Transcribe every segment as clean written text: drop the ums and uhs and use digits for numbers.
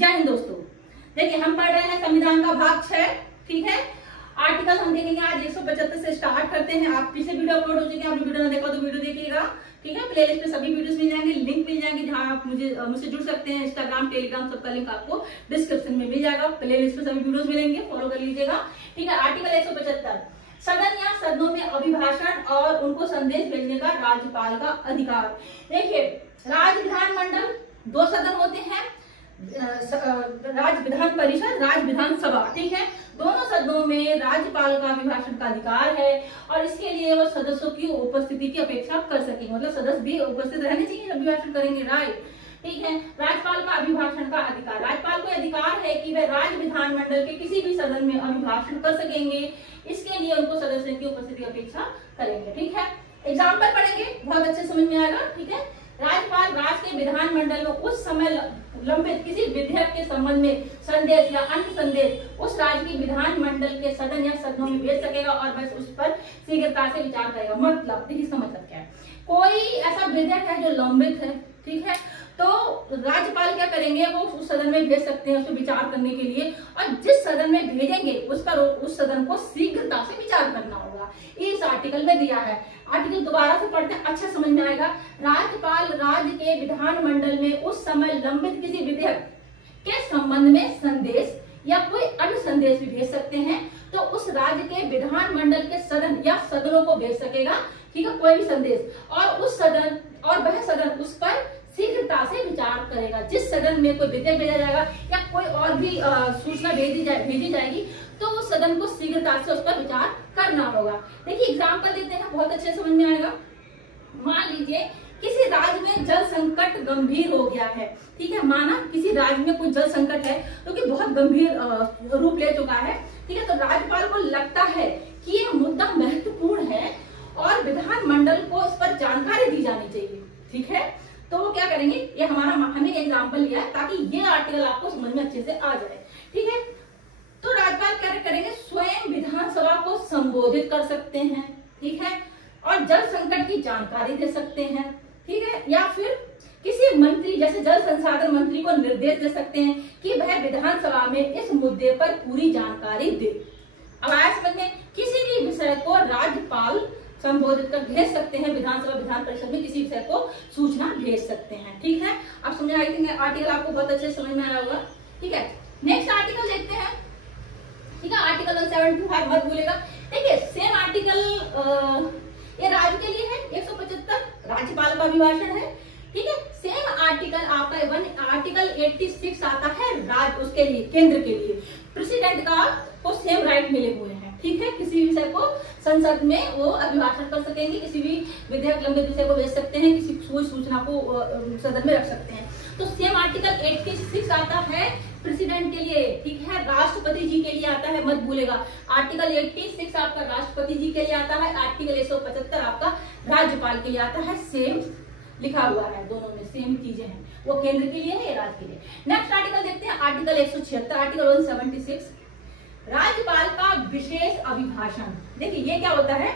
जय हिंद दोस्तों। देखिए हम पढ़ रहे हैं संविधान का भाग 6। ठीक है, आर्टिकल हम देखेंगे आज 175 से स्टार्ट करते हैं। आप पिछले वीडियो अपलोड हो चुके हैं, आपने वीडियो ना देखा तो वीडियो देखिएगा। ठीक है, प्लेलिस्ट पे सभी वीडियोस मिल जाएंगे, लिंक मिल जाएंगे जहां आप मुझसे जुड़ सकते हैं। इंस्टाग्राम, टेलीग्राम सबका लिंक आपको डिस्क्रिप्शन में मिल जाएगा। प्लेलिस्ट पे सभी वीडियोस मिलेंगे, फॉलो कर लीजिएगा। ठीक है, आर्टिकल 175 सदन या सदनों में अभिभाषण और उनको संदेश भेजने का राज्यपाल का अधिकार। देखिए, राज्य विधानमंडल 2 सदन होते हैं, राज्य विधान परिषद, राज्य विधानसभा। ठीक है, दोनों सदनों में राज्यपाल का अभिभाषण का अधिकार है और इसके लिए वो सदस्यों की उपस्थिति की अपेक्षा कर सकेंगे, मतलब सदस्य भी उपस्थित रहने चाहिए जब अभिभाषण करेंगे। राइट, ठीक है। राज्यपाल का अभिभाषण का अधिकार, राज्यपाल को अधिकार है कि वह राज्य विधानमंडल के किसी भी सदन में अभिभाषण कर सकेंगे। इसके लिए उनको सदस्यों की उपस्थिति की अपेक्षा करेंगे। ठीक है, एग्जाम्पल पढ़ेंगे, बहुत अच्छे समझ में आएगा। ठीक है, राज्यपाल राज्य के विधानमंडल में उस समय लंबित किसी विधेयक के संबंध में संदेश या अन्य संदेश उस राज्य के विधानमंडल के सदन या सदनों में भेज सकेगा और बस उस पर शीघ्रता से विचार करेगा। मतलब देखिए, इसका मतलब क्या है, कोई ऐसा विधेयक है जो लंबित है, ठीक है, तो राज्यपाल क्या करेंगे, वो उस सदन में भेज सकते हैं उसको विचार करने के लिए, और जिस सदन में भेजेंगे उस पर उस सदन को शीघ्रता से विचार करना होगा। इस आर्टिकल में दिया है। आर्टिकल दोबारा से पढ़ते हैं, अच्छा समझ में आएगा। राज्यपाल राज्य के विधानमंडल में उस समय लंबित किसी विधेयक के संबंध में संदेश या कोई अन्य संदेश भी भेज सकते हैं, तो उस राज्य के विधानमंडल के सदन या सदनों को भेज सकेगा। ठीक है, कोई भी संदेश, और उस सदन और वह सदन उस पर शीघ्रता से विचार करेगा। जिस सदन में कोई विधेयक भेजा जाएगा या कोई और भी सूचना भेजी जाएगी, तो उस सदन को शीघ्रता से उस पर विचार करना होगा। देखिए एग्जाम्पल देते हैं, बहुत अच्छे समझ में आएगा। मान लीजिए किसी राज्य में जल संकट गंभीर हो गया है। ठीक है, माना किसी राज्य में कोई जल संकट है जो कि बहुत गंभीर रूप ले चुका है। ठीक है, तो राज्यपाल को लगता है कि यह मुद्दा महत्वपूर्ण है और विधानमंडल को इस पर जानकारी दी जानी चाहिए। ठीक है, तो वो क्या करेंगे, ये हमने एग्जाम्पल लिया है ताकि ये आर्टिकल आपको समझ में अच्छे से आ जाए। ठीक है, तो राज्यपाल क्या करेंगे, स्वयं विधानसभा को संबोधित कर सकते हैं। ठीक है, और जल संकट की जानकारी दे सकते हैं। ठीक है, या फिर किसी मंत्री जैसे जल संसाधन मंत्री को निर्देश दे सकते हैं कि वह विधानसभा में इस मुद्दे पर पूरी जानकारी दे। अब आया समझ में, किसी भी विषय को राज्यपाल संबोधित कर भेज सकते हैं, विधानसभा विधान परिषद में किसी विषय को सूचना भेज सकते हैं। ठीक है, अब समझ आई थिंक आर्टिकल आपको बहुत अच्छे समझ में आया होगा। ठीक है, नेक्स्ट आर्टिकल देखते हैं। ठीक है, आर्टिकल 175 मत भूलेगा। देखिए सेम आर्टिकल ये राज्य के लिए है, 175 राज्यपाल का अभिभाषण है। ठीक है, सेम आर्टिकल आपका आर्टिकल 86 आता है राज्य उसके लिए, केंद्र के लिए प्रेसिडेंट को सेम राइट मिले हुए हैं। ठीक है, किसी विषय को संसद में वो अभिभाषण कर सकेंगे, किसी भी विधेयक लंबित विषय को भेज सकते हैं, किसी सूचना को सदन में रख सकते हैं। तो सेम आर्टिकल 86 आता है प्रेसिडेंट के लिए। ठीक है, राष्ट्रपति जी के लिए आता है, मत भूलेगा। आर्टिकल 86 आपका राष्ट्रपति जी के लिए आता है, आर्टिकल 175 आपका राज्यपाल के लिए आता है। सेम लिखा हुआ है, दोनों में सेम चीजें हैं, वो केंद्र के लिए है, राज्य के लिए। नेक्स्ट आर्टिकल देखते हैं, आर्टिकल 176, आर्टिकल 176 राज्यपाल का विशेष अभिभाषण। देखिए ये क्या होता है,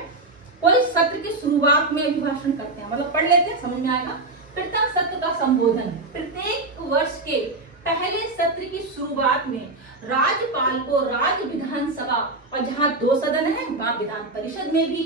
कोई सत्र की शुरुआत में अभिभाषण करते हैं, मतलब पढ़ लेते हैं, समझ में आएगा। प्रत्येक सत्र का संबोधन, प्रत्येक वर्ष के पहले सत्र की शुरुआत में राज्यपाल को राज्य विधानसभा और जहां 2 सदन है वहां विधान परिषद में भी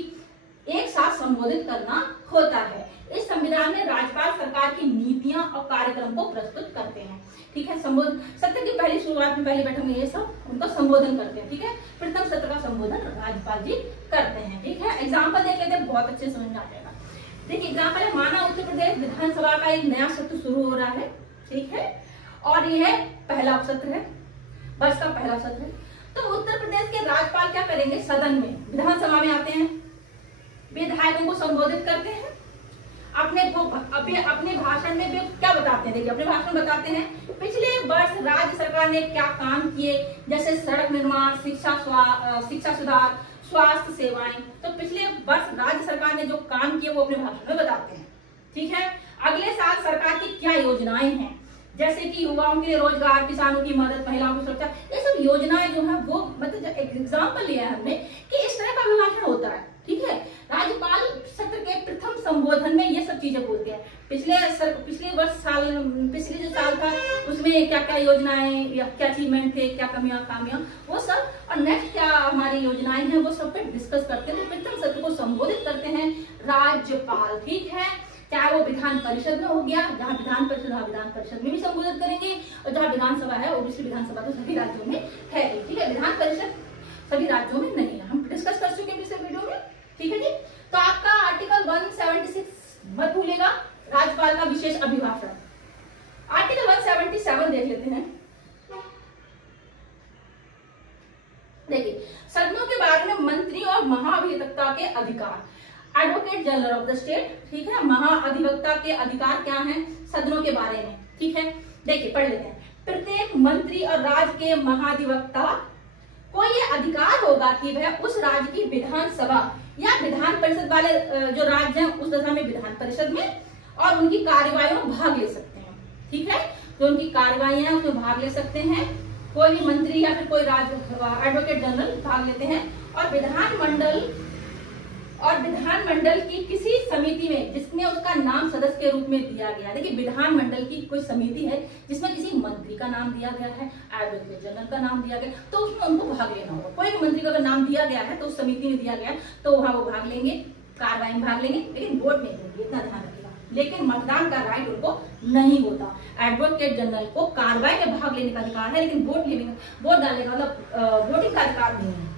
एक साथ संबोधित करना होता है। इस संविधान में राज्यपाल सरकार की नीतियां और कार्यक्रम को प्रस्तुत करते हैं। ठीक है, संबोधन सत्र की पहली शुरुआत में, पहली बैठक में ये सब उनका संबोधन करते हैं। ठीक है, प्रथम सत्र का संबोधन राज्यपाल जी करते हैं। ठीक है, एग्जाम्पल देख लेते हैं, बहुत अच्छे समझ में आ जाएगा। देखिए एग्जाम्पल है, माना उत्तर प्रदेश विधानसभा का एक नया सत्र शुरू हो रहा है। ठीक है, और यह पहला सत्र है, वर्ष का पहला सत्र है। तो उत्तर प्रदेश के राज्यपाल क्या करेंगे, सदन में विधानसभा में आते हैं, विधायकों को संबोधित करते हैं, अपने भाषण में भी क्या बताते हैं। देखिए अपने भाषण बताते हैं पिछले वर्ष राज्य सरकार ने क्या काम किए, जैसे सड़क निर्माण, शिक्षा सुधार, स्वास्थ्य सेवाएं। तो पिछले वर्ष राज्य सरकार ने जो काम किए वो अपने भाषण में बताते हैं। ठीक है, अगले साल सरकार की क्या योजनाएं हैं, जैसे कि युवाओं के लिए रोजगार, किसानों की मदद, महिलाओं की सुरक्षा, ये सब योजनाएं जो है वो, मतलब एग्जाम्पल लिया है हमने कि इस तरह का अभिभाषण होता है। ठीक है, राज्यपाल सत्र के प्रथम संबोधन में ये सब चीजें बोलते हैं। पिछले जो साल था उसमें क्या क्या योजनाएं या क्या अचीवमेंट थे, क्या कमियां खामियां, वो सब, और नेक्स्ट क्या हमारी योजनाएं हैं वो सब पे डिस्कस करते हैं। तो प्रीतम सत्र को संबोधित करते हैं राज्यपाल, ठीक है। चाहे वो विधान परिषद में हो गया, जहाँ विधान परिषद, वहाँ विधान परिषद में भी संबोधित करेंगे, और जहाँ विधानसभा है ओबीसी विधानसभा तो सभी राज्यों में है, ठीक है। विधान परिषद सभी राज्यों में नहीं है, हम डिस्कस कर चुके हैं पिछले वीडियो में, ठीक है जी। तो आपका आर्टिकल 176 मत भूलेगा, राज्यपाल का विशेष अभिभाषण। आर्टिकल 177 देख लेते हैं। देखिए, सदनों के बारे में मंत्री और महाअधिवक्ता के अधिकार, advocate general of the state, ठीक है। महाअधिवक्ता के अधिकार क्या हैं सदनों के बारे में, ठीक है। देखिए पढ़ लेते हैं। प्रत्येक मंत्री और राज्य के महाधिवक्ता को यह अधिकार होगा कि वह उस राज्य की विधानसभा या विधान परिषद वाले जो राज्य हैं उस दशा में विधान परिषद में और उनकी कार्यवाहियों में भाग ले सकते हैं, ठीक है। जो उनकी कार्यवाही है उसमें भाग ले सकते हैं, कोई भी मंत्री या फिर कोई राज्य एडवोकेट जनरल भाग लेते हैं। और विधानमंडल की किसी समिति में जिसमें उसका नाम सदस्य के रूप में दिया गया, देखिए विधानमंडल की कोई समिति है जिसमें किसी मंत्री का नाम दिया गया है, एडवोकेट जनरल का नाम दिया गया, तो उसमें उनको भाग लेना होगा। कोई भी मंत्री का अगर नाम दिया गया है तो उस समिति में दिया गया तो वहां वो भाग लेंगे, कार्रवाई में भाग लेंगे, लेकिन वोट नहीं देंगे, इतना ध्यान रखिएगा। लेकिन मतदान का राइट उनको नहीं होता। एडवोकेट जनरल को कार्रवाई में भाग लेने का अधिकार है, लेकिन वोट डालने का मतलब वोटिंग का अधिकार नहीं है।